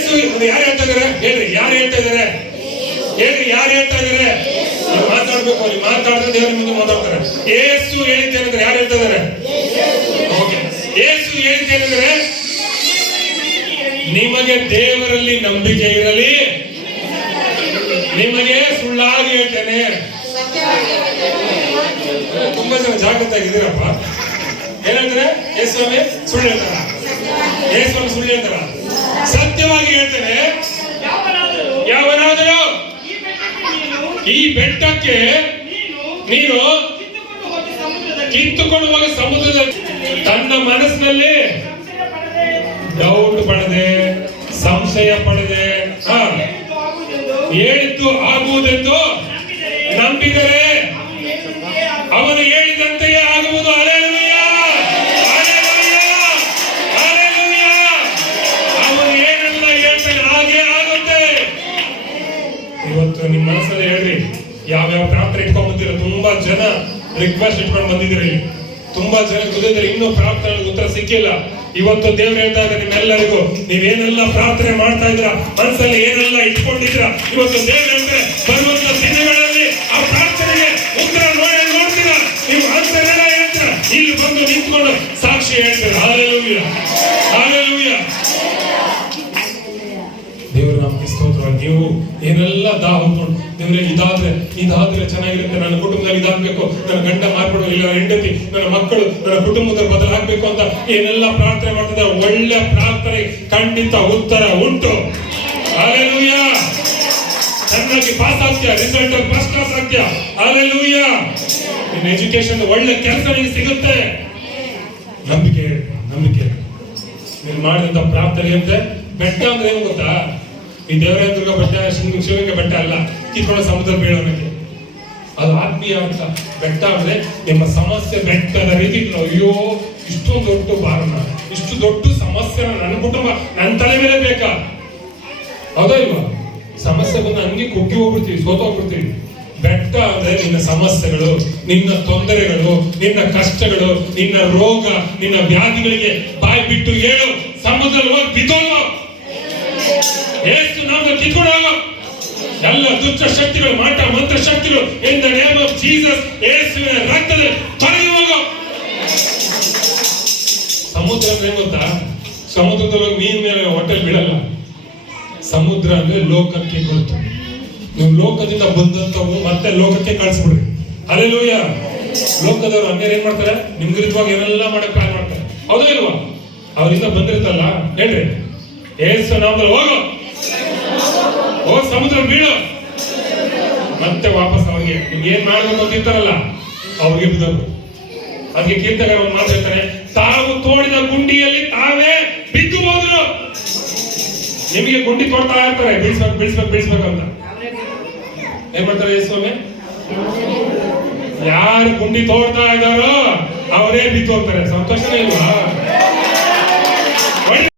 ಯಾರು ಹೇಳ್ತಾ ಇದಾರೆ? ಹೇಳ್ರಿ, ಯಾರು ಹೇಳ್ತಾ ಇದಾರೆ? ಹೇಳ್ರಿ, ಯಾರು ಹೇಳ್ತಾ ಇದಾರೆ? ಮಾತಾಡ್ಬೇಕು ನೀವು ಮಾತಾಡಿದ್ರೆ ದೇವರ ಮುಂದೆ ಮಾತಾಡ್ತಾರೆ. ಏಸು ಹೇಳಿದ್ದೇನೆಂದ್ರೆ ಯಾರು ಹೇಳ್ತಾ ಇದಾರೆ? ಓಕೆ. ಏಸು ಹೇಳಿದ್ದೇನೆಂದ್ರೆ ನಿಮಗೆ ದೇವರಲ್ಲಿ ನಂಬಿಕೆ ಇರಲಿ. ನಿಮಗೆ ಸುಳ್ಳಾಗಿ ಹೇಳ್ತೇನೆ. ತುಂಬಾ ಜನ ಜಾಗೃತಾಗಿದ್ದೀರಪ್ಪ ಏನಂದ್ರೆ ಯೇಸುವೆ ಸುಳ್ಳು ಹೇಳ್ತಾರ. ಯೇಸುವನ್ನು ಸುಳ್ಳು ಹೇಳ್ತಾರ. ಸತ್ಯವಾಗಿ ಹೇಳ್ತೇನೆ? ಯಾವನಾದರೂ? ಈ ಬೆಟ್ಟಕ್ಕೆ ನೀನು ಕಿತ್ತುಕೊಂಡು ಹೋಗಿ ಸಮುದ್ರದ ತನ್ನ ಮನಸ್ಸಿನಲ್ಲಿ ಡೌಟ್ ಪಡೆದೆ, ಸಂಶಯ ಪಡೆದೆ. ಹಾ. ಹೇಳಿದ್ದು ಆಗುವುದೆಂದು ನಂಬಿದರೆ ಅವನು ಹೇಳಿದಂತೆಯೇ ನಿಮ್ಮ ಮನಸ್ಸಲ್ಲಿ ಹೇಳ್ರಿ. ಯಾವ್ಯಾವ ಪ್ರಾರ್ಥನೆ ಇಟ್ಕೊಂಡ್ ಬಂದಿರೋ ತುಂಬಾ ಜನ ರಿಕ್ವೆಸ್ಟ್ ಇಟ್ಕೊಂಡು ಬಂದಿದ್ರಿ ತುಂಬಾ ಜನ ಕುದಿದ್ರೆ ಇನ್ನೂ ಪ್ರಾರ್ಥನೆ ಉತ್ತರ ಸಿಕ್ಕಿಲ್ಲ. ಇವತ್ತು ದೇವ್ರು ಹೇಳ್ತಾ ಇದ್ದಾರೆ ನಿಮ್ಮೆಲ್ಲರಿಗೂ, ನೀವೇನೆಲ್ಲ ಪ್ರಾರ್ಥನೆ ಮಾಡ್ತಾ ಇದ್ರ ಮನಸ್ಸಲ್ಲಿ ಏನೆಲ್ಲ ಇಟ್ಕೊಂಡಿದ್ರ ಇವತ್ತು ದೇವ್ರು ಹೇಳ್ತಾರೆ ಬರುವಂತ ದಿನಗಳಲ್ಲಿ ಆ ಪ್ರಾರ್ಥನೆಗೆ ಉತ್ತರ ನೋಡಿ ನೋಡ್ತೀರಾ? ನೀವು ಅಂತರೆಲ್ಲ ಹೇಳ್ತೀರ? ಇಲ್ಲಿ ಬಂದು ನಿಂತ್ಕೊಂಡು ಸಾಕ್ಷಿ ಹೇಳ್ತೀರ? ಹಾಲೆಲೂಯ ನೀವು ಏನೆಲ್ಲ ದಾ ಹೊಂದ್ಕೊಂಡು ದೇವ್ರೆ, ಇದಾದ್ರೆ ಇದಾದ್ರೆ ಚೆನ್ನಾಗಿರುತ್ತೆ. ನನ್ನ ಕುಟುಂಬದಲ್ಲಿ ಇದಾಗಬೇಕು. ನನ್ನ ಗಂಡ ಮಾರ್ಪಡೋ ಇಲ್ಲ, ಹೆಂಡತಿ, ನನ್ನ ಮಕ್ಕಳು, ನನ್ನ ಕುಟುಂಬದಲ್ಲಿ ಬದಲಾಗಬೇಕು ಅಂತ ಏನೆಲ್ಲ ಪ್ರಾರ್ಥನೆ ಮಾಡ್ತಿದ್ದಾರೆ? ಒಳ್ಳೆ ಪ್ರಾರ್ಥನೆ, ಖಂಡಿತ ಉತ್ತರ ಉಂಟು. ಚೆನ್ನಾಗಿ ಪಾಸ್ ಆಗ್ತೀಯ ರಿಸಲ್ಟ್ ಫಸ್ಟ್ ಕ್ಲಾಸ್ ಆಗ್ತೀಯ. ಅಲೆಲೂಯ ನಿನ್ನ ಎಜುಕೇಶನ್ ಒಳ್ಳೆ ಕೆಲಸ ನಿನಗೆ ಸಿಗುತ್ತೆ. ನಂಬಿಕೆ ನಂಬಿಕೆ. ನೀನು ಮಾಡಿದಂತ ಪ್ರಾರ್ಥನೆ ಅಂದ್ರೆ ಬೆಟ್ಟ ಅಂದ್ರೆ ಏನು ಗೊತ್ತಾ? ಈ ದೇವರಾಯ ಬೆಟ್ಟ ಶಿವ ಶಿವಲಿಂಗ ಬೆಟ್ಟ ಅಲ್ಲ, ಕಿತ್ಕೊಳ್ಳೋ ಸಮುದ್ರ ಬೀಳೋನಕ್ಕೆ ಅದು ಆತ್ಮೀಯ ಅಂತ ಬೆಟ್ಟ ಅಂದ್ರೆ ನಿಮ್ಮ ಸಮಸ್ಯೆ ಬೆಟ್ಟದ ರೀತಿ ಅಯ್ಯೋ, ಇಷ್ಟು ದೊಡ್ಡ ಭಾರಣ ಇಷ್ಟು ದೊಡ್ಡ ಸಮಸ್ಯೆ ನನ್ನ ಕುಟುಂಬ, ನನ್ನ ತಲೆ ಮೇಲೆ ಬೇಕಾ? ಹೌದಾ ಇಲ್ವಾ? ಸಮಸ್ಯೆ ಬಂದು ಹಂಗೆ ಕುಗ್ಗಿ ಹೋಗ್ಬಿಡ್ತೀವಿ ಸೋತೋಗ್ಬಿಡ್ತೀವಿ ಬೆಟ್ಟ ಅಂದ್ರೆ ನಿನ್ನ ಸಮಸ್ಯೆಗಳು, ನಿನ್ನ ತೊಂದರೆಗಳು, ನಿನ್ನ ಕಷ್ಟಗಳು, ನಿನ್ನ ರೋಗ, ನಿನ್ನ ವ್ಯಾಧಿಗಳಿಗೆ ಬಾಯಿ ಬಿಟ್ಟು ಹೇಳು ಸಮುದ್ರ ಹೋಗಿ ಬಿದ್ದೋಗು ನಾವು ಎಲ್ಲ ದುಷ್ಟ ಶಕ್ತಿಗಳು, ಮಾಟ ಮಂತ್ರ ಶಕ್ತಿಗಳು in the name of Jesus ಯೇಸುವಿನ ರಕ್ತದಲ್ಲಿ ತೊಲಗಿ ಸಮುದ್ರ ಅಂದ್ರೆ ಗೊತ್ತಾ? ಸಮುದ್ರದಲ್ಲಿ ಮೀನ್ ಮೇಲೆ ಹೊಟ್ಟೆ ಬಿಡಲ್ಲ ಸಮುದ್ರ ಅಂದ್ರೆ ಲೋಕಕ್ಕೆ ಗೊತ್ತು ನೀವು ಲೋಕದಿಂದ ಬಂದಂತವು ಮತ್ತೆ ಲೋಕಕ್ಕೆ ಕಳಿಸ್ಬಿಡ್ರಿ ಅಲ್ಲೆಲ್ಲೂಯ ಲೋಕದವರು ಹಂಗಾರೆ ಏನ್ ಮಾಡ್ತಾರೆ? ನಿಮ್ ವಿರುದ್ಧವಾಗಿ ಏನೆಲ್ಲ ಮಾಡಕ್ ಪ್ಲಾನ್ ಮಾಡ್ತಾರೆ. ಹೌದಾ ಇಲ್ವಾ? ಅವರಿಂದ ಬಂದಿರ್ತಲ್ಲ ಹೇಳ್ರಿ. ಏಸು ನಾಮದಲ್ಲಿ ಹೋಗು. ಹೋಗ್ ಸಮುದ್ರ ಬೀಳು. ಮತ್ತೆ ವಾಪಸ್ ಅವ್ರಿಗೆ ನಿಮ್ಗೆ ಏನ್ ಮಾಡ್ಬೇಕು ಅಂತ ಇರ್ತಾರಲ್ಲ ಅವ್ರಿಗೆ ಬಿದ್ದರು ಅದಕ್ಕೆ ಕೀರ್ತಕರ ಒಂದು ಮಾತು ಹೇಳ್ತಾರೆ, ತಾವು ತೋಡಿದ ಗುಂಡಿಯಲ್ಲಿ ತಾವೇ ಬಿದ್ದು ಹೋದ್ರು. ನಿಮಗೆ ಗುಂಡಿ ತೋಡ್ತಾ ಇರ್ತಾರೆ, ಬೀಳ್ಸ್ಬೇಕು ಬೀಳ್ಸ್ಬೇಕು ಅಂತ. ಏನ್ ಮಾಡ್ತಾರೆ ಸ್ವಾಮಿ ಯಾರು ಗುಂಡಿ ತೋಡ್ತಾ ಇದ್ದಾರೋ ಅವರೇ ಬಿದ್ದು ಹೋಗ್ತಾರೆ. ಸಂತೋಷನೇ ಇಲ್ವಾ?